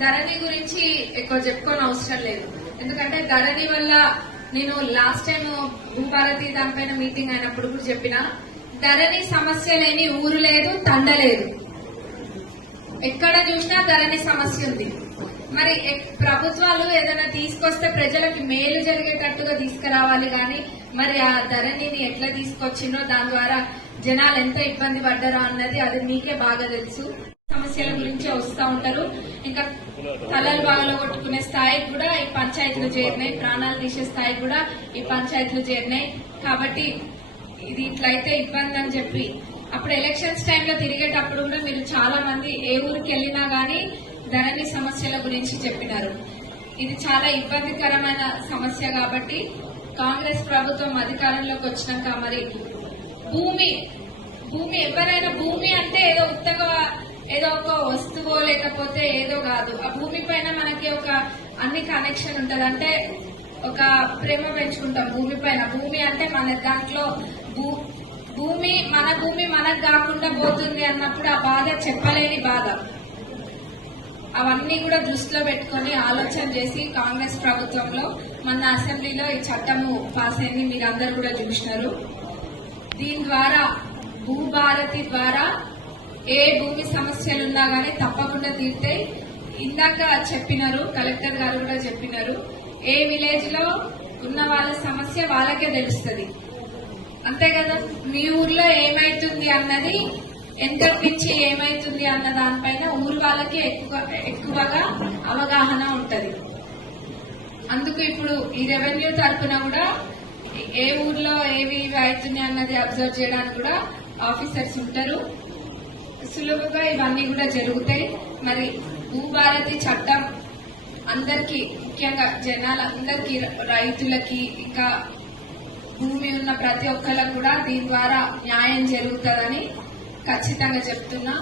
ధరణి గురించి ఎక్కువ చెప్పుకోని అవసరం లేదు. ఎందుకంటే ధరణి వల్ల నేను లాస్ట్ టైం భూభారతి దానిపైన మీటింగ్ అయినప్పుడు కూడా చెప్పిన, ధరణి సమస్య లేని ఊరు లేదు, తండ లేదు. ఎక్కడ చూసినా ధరణి సమస్య ఉంది. మరి ప్రభుత్వాలు ఏదైనా తీసుకొస్తే ప్రజలకి మేలు జరిగేటట్టుగా తీసుకురావాలి కానీ మరి ఆ ధరణిని ఎట్లా తీసుకొచ్చిందో దాని ద్వారా జనాలు ఎంత ఇబ్బంది పడ్డారో అన్నది అది మీకే బాగా తెలుసు. సమస్యల గురించి వస్తూ ఉంటారు. ఇంకా తలలు బాగా కొట్టుకునే స్థాయికి కూడా ఈ పంచాయతీలు చేరినాయి, ప్రాణాలు తీసే స్థాయికి కూడా ఈ పంచాయతీలు చేరినాయి. కాబట్టి ఇది ఇట్లయితే ఇబ్బంది అని చెప్పి అప్పుడు ఎలక్షన్స్ టైంలో తిరిగేటప్పుడు కూడా మీరు చాలా మంది ఏ ఊరికి వెళ్ళినా గానీ ధరణి సమస్యల గురించి చెప్పినారు. ఇది చాలా ఇబ్బందికరమైన సమస్య. కాబట్టి కాంగ్రెస్ ప్రభుత్వం అధికారంలోకి వచ్చినాక మరి భూమి ఎవరైనా భూమి అంటే ఏదో ఉత్తగా ఏదో ఒక వస్తువో లేకపోతే ఏదో కాదు. ఆ భూమి పైన మనకి ఒక అన్ని కనెక్షన్ ఉంటది. అంటే ఒక ప్రేమ పెంచుకుంటాం భూమి పైన. భూమి అంటే మన దాంట్లో మన భూమి మనకు కాకుండా పోతుంది అన్నప్పుడు ఆ బాధ చెప్పలేని బాధ. అవన్నీ కూడా దృష్టిలో పెట్టుకుని ఆలోచన చేసి కాంగ్రెస్ ప్రభుత్వంలో మన అసెంబ్లీలో ఈ చట్టము పాస్ అయింది, మీరందరూ కూడా చూసినారు. దీని ద్వారా భూభారతి ద్వారా ఏ భూమి సమస్యలున్నా గానీ తప్పకుండా తీర్తే. ఇందాక చెప్పినారు, కలెక్టర్ గారు కూడా చెప్పినారు, ఏ విలేజ్ లో ఉన్న వాళ్ళ సమస్య వాళ్ళకే తెలుస్తుంది. అంతే కదా, మీ ఊర్లో ఏమైతుంది అన్నది ఎంతటి నుంచి ఏమైతుంది అన్న దానిపైన ఊరు వాళ్ళకి ఎక్కువగా అవగాహన ఉంటది. అందుకు ఇప్పుడు ఈ రెవెన్యూ తరఫున కూడా ఏ ఊర్లో ఏవి అవుతుంది అన్నది అబ్జర్వ్ చేయడానికి కూడా ఆఫీసర్స్ ఉంటారు. సులువుగా ఇవన్నీ కూడా జరుగుతాయి. మరి భూభారతి చట్టం అందరికీ, ముఖ్యంగా జనాలందరికీ, రైతులకి ఇంకా భూమి ఉన్న ప్రతి ఒక్కరికి కూడా దీని ద్వారా న్యాయం జరుగుతుందని ఖచ్చితంగా చెప్తున్నా.